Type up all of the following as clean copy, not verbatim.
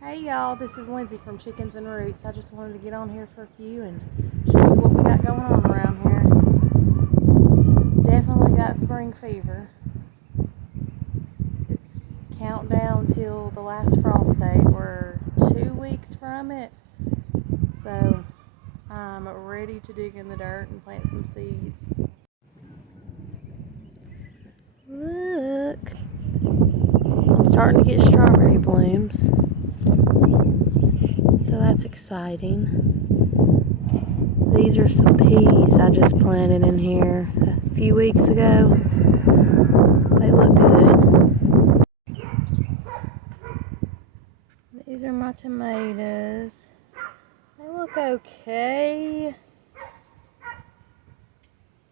Hey y'all, this is Lindsay from Chickens and Roots. I just wanted to get on here for a few and show you what we got going on around here. Definitely got spring fever. It's countdown till the last frost date. We're 2 weeks from it. So I'm ready to dig in the dirt and plant some seeds. Look, I'm starting to get strawberry blooms. So that's exciting. These are some peas I just planted in here a few weeks ago. They look good. These are my tomatoes. They look okay.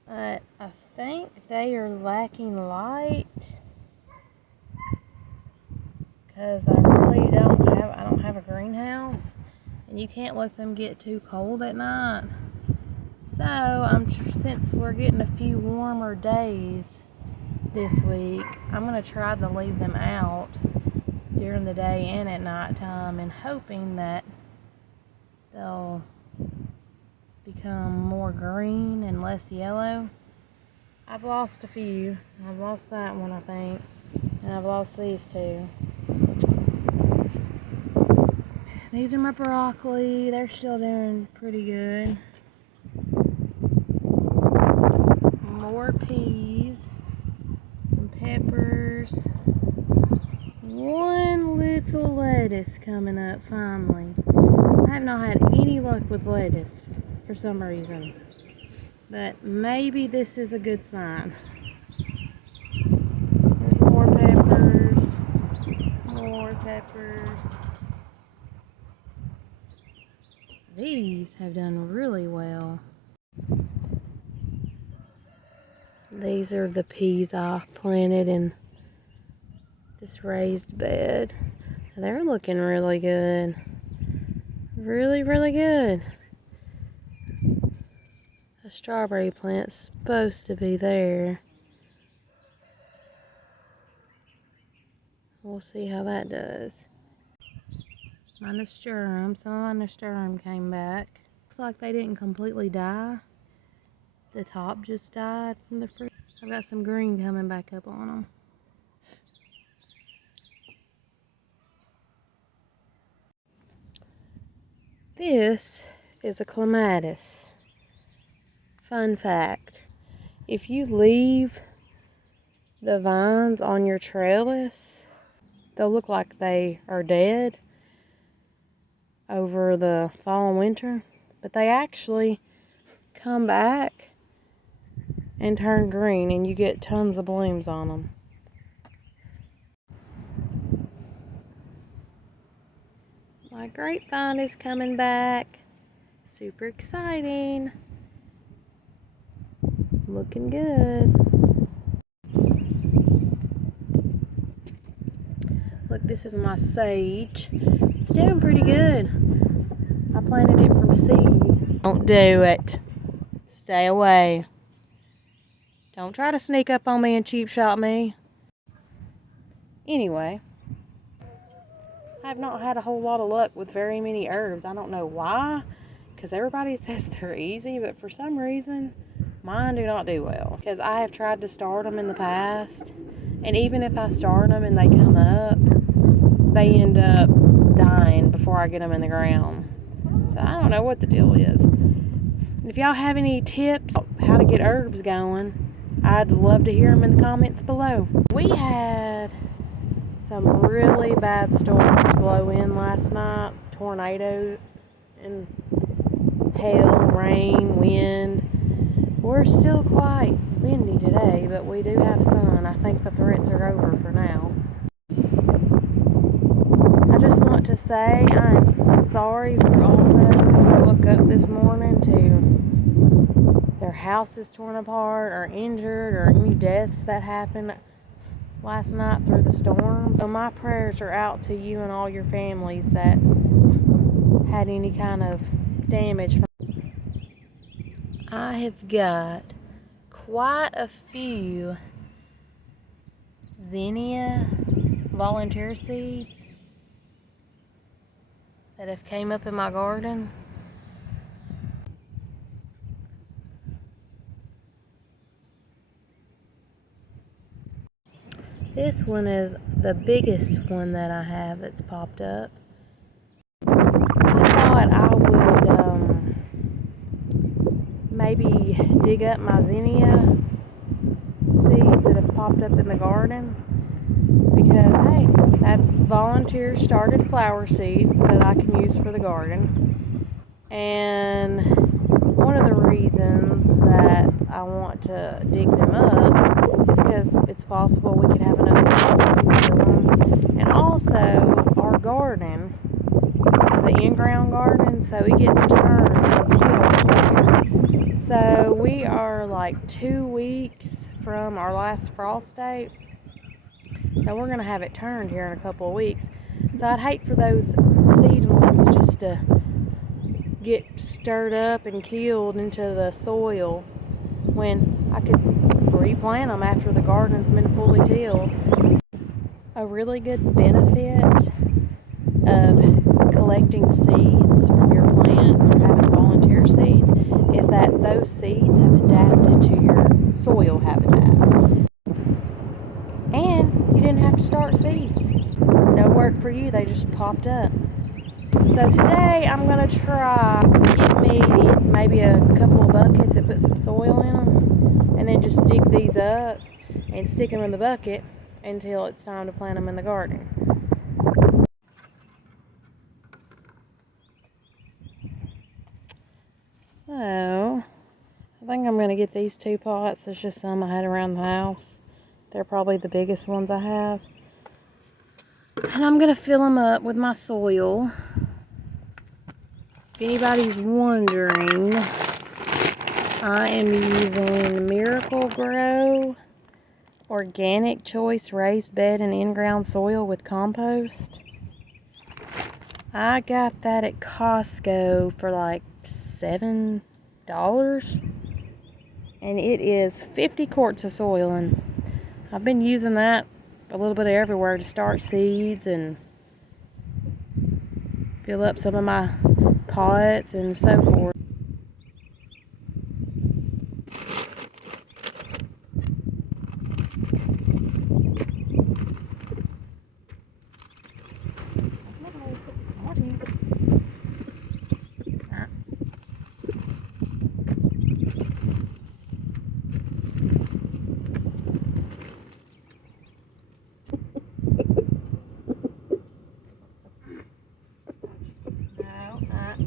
But I think they are lacking light. Because I don't have a greenhouse. And you can't let them get too cold at night. So since we're getting a few warmer days this week, I'm going to try to leave them out during the day and at night time, and hoping that they'll become more green and less yellow. I've lost a few. I've lost that one, I think, and I've lost these two. These are my broccoli. They're still doing pretty good. More peas, some peppers, one little lettuce coming up finally. I have not had any luck with lettuce for some reason, but maybe this is a good sign. There's more peppers, more peppers. These have done really well. These are the peas I planted in this raised bed. They're looking really good. Really, really good. The strawberry plant's supposed to be there. We'll see how that does. My nasturtium, some of my nasturtium came back. Looks like they didn't completely die. The top just died from the fruit. I've got some green coming back up on them. This is a clematis. Fun fact, if you leave the vines on your trellis, they'll look like they are dead over the fall and winter, but they actually come back and turn green, and you get tons of blooms on them. My grapevine is coming back. Super exciting. Looking good. Look, this is my sage. It's doing pretty good. I planted it from seed. Don't do it. Stay away. Don't try to sneak up on me and cheap shot me. Anyway, I've not had a whole lot of luck with very many herbs. I don't know why, because everybody says they're easy, but for some reason, mine do not do well. Because I have tried to start them in the past, and even if I start them and they come up, they end up dying before I get them in the ground. So I don't know what the deal is. If y'all have any tips on how to get herbs going, I'd love to hear them in the comments below. We had some really bad storms blow in last night. Tornadoes and hail, rain, wind. We're still quite windy today, but we do have sun. I think the threats are over for now. I just want to say I'm sorry for all those who woke up this morning to their houses torn apart or injured, or any deaths that happened last night through the storm. So my prayers are out to you and all your families that had any kind of damage. I have got quite a few zinnia volunteer seeds. that have came up in my garden. This one is the biggest one that I have that's popped up. I thought I would maybe dig up my zinnia seeds that have popped up in the garden, because hey, that's volunteer started flower seeds that I can use for the garden. And one of the reasons that I want to dig them up is because it's possible we could have another fall seed with them. And also, our garden is an in-ground garden, so it gets turned and tilled. So we are like 2 weeks from our last frost date. So we're going to have it turned here in a couple of weeks. So I'd hate for those seedlings just to get stirred up and killed into the soil when I could replant them after the garden's been fully tilled. A really good benefit of collecting seeds from your plants or having volunteer seeds is that those seeds have adapted to your soil habitat. And you didn't have to start seeds. No work for you, they just popped up. So today I'm going to try get me maybe a couple of buckets and put some soil in them, and then just dig these up and stick them in the bucket until it's time to plant them in the garden. So I think I'm going to get these 2 pots. It's just some I had around the house. They're probably the biggest ones I have. And I'm going to fill them up with my soil. If anybody's wondering, I am using Miracle Grow Organic Choice Raised Bed and In-Ground Soil with compost. I got that at Costco for like $7. And it is 50 quarts of soil, and I've been using that a little bit everywhere to start seeds and fill up some of my pots and so forth.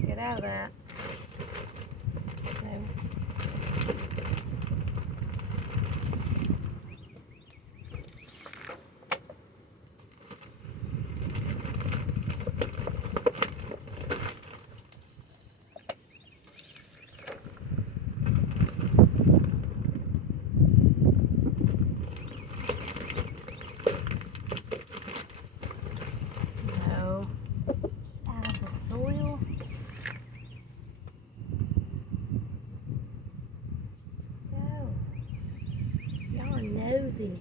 Get out of that. No. No. Out of the soil. No. Y'all are nosy.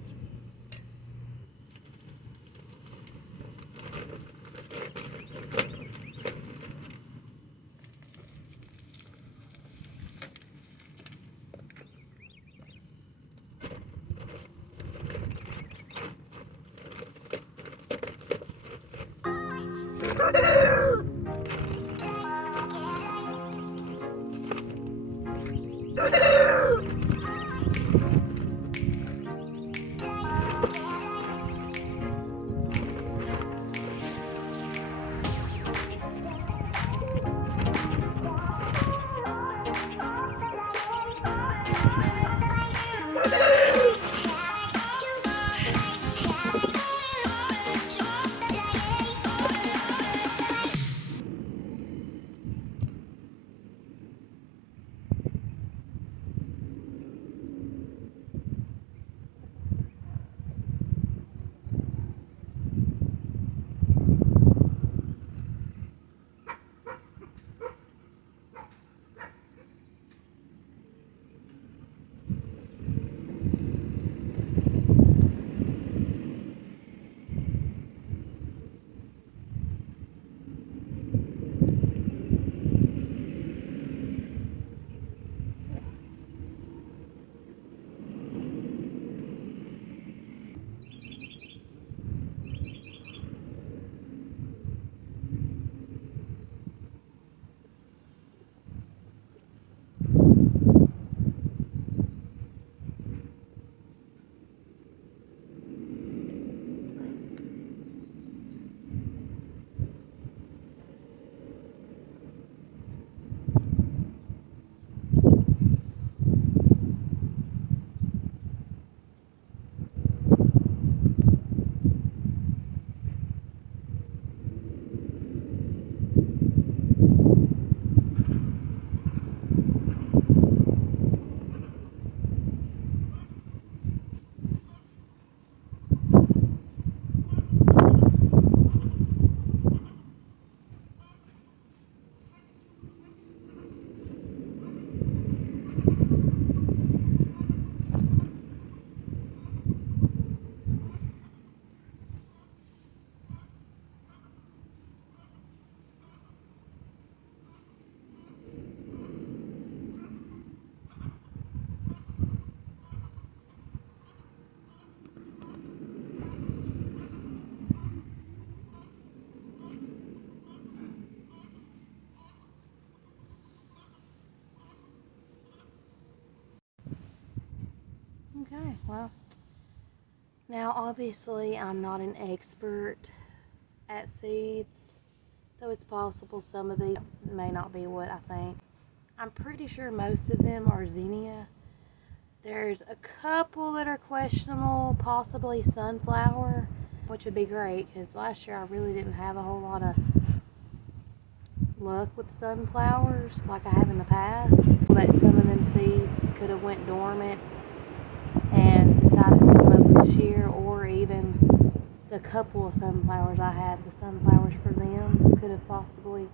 Now, obviously, I'm not an expert at seeds, so it's possible some of these may not be what I think. I'm pretty sure most of them are zinnia. There's a couple that are questionable, possibly sunflower, which would be great because last year I really didn't have a whole lot of luck with sunflowers like I have in the past. But some of them seeds could have went dormant and decided to come up this year, or even the couple of sunflowers I had, the sunflowers for them could have possibly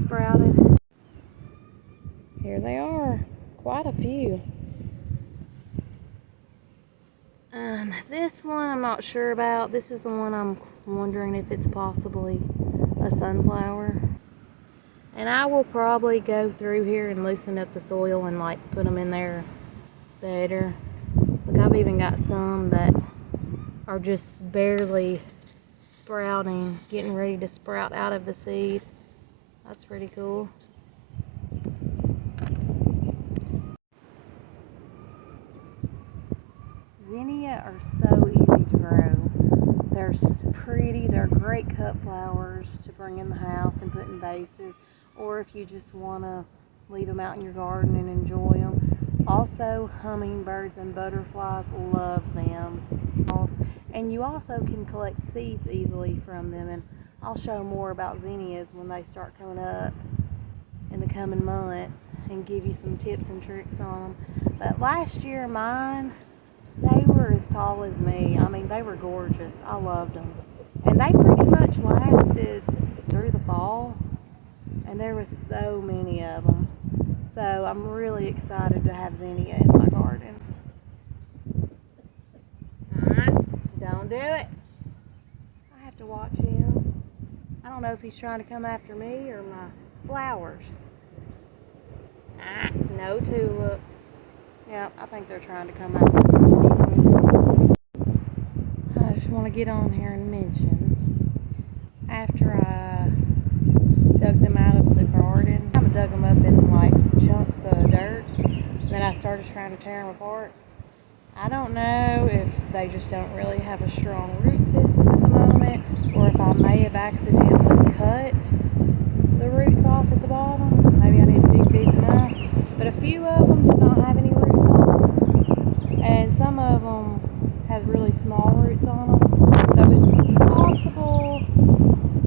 sprouted. Here they are, quite a few. This one I'm not sure about. This is the one I'm wondering if it's possibly a sunflower. And I will probably go through here and loosen up the soil and like put them in there better. Look, I've even got some that are just barely sprouting, getting ready to sprout out of the seed. That's pretty cool. Zinnia are so easy to grow. They're pretty, they're great cut flowers to bring in the house and put in vases, or if you just want to leave them out in your garden and enjoy them. Also, hummingbirds and butterflies love them. And you also can collect seeds easily from them, and I'll show more about zinnias when they start coming up in the coming months and give you some tips and tricks on them. But last year mine, they were as tall as me. I mean, they were gorgeous. I loved them. And they pretty much lasted through the fall. And there was so many of them. So I'm really excited to have zinnia in my garden. Don't do it. I have to watch him. I don't know if he's trying to come after me or my flowers. No tulip. Yeah, I think they're trying to come after me. I just want to get on here and mention, after I dug them out of the garden, I dug them up in like chunks of dirt, then I started trying to tear them apart. I don't know if they just don't really have a strong root system at the moment, or if I may have accidentally cut the roots off at the bottom. Maybe I need to dig deep enough. But a few of them did not have any roots on them, and some of them have really small roots on them. So it's possible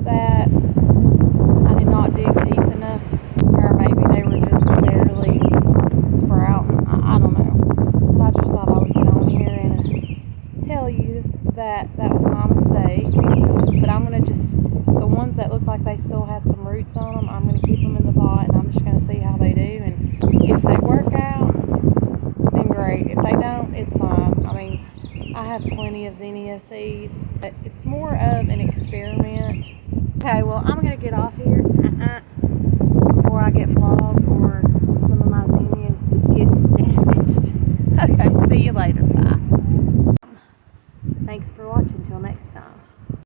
that I did not dig deep enough, or maybe they were just barely sprouting. I don't know. But I just thought I would get on here and tell you that that was my mistake. But I'm going to just, the ones that look like they still had some roots on them, I'm going to keep them in the pot, and I'm just going to see how they do. And if they work out, then great. If they don't, it's fine. I mean, I have plenty of zinnia seeds, but it's more of an experiment. Okay, well, I'm going to get off here before I get flogged or some of my zinnias get damaged. Okay, see you later. Bye. Thanks for watching.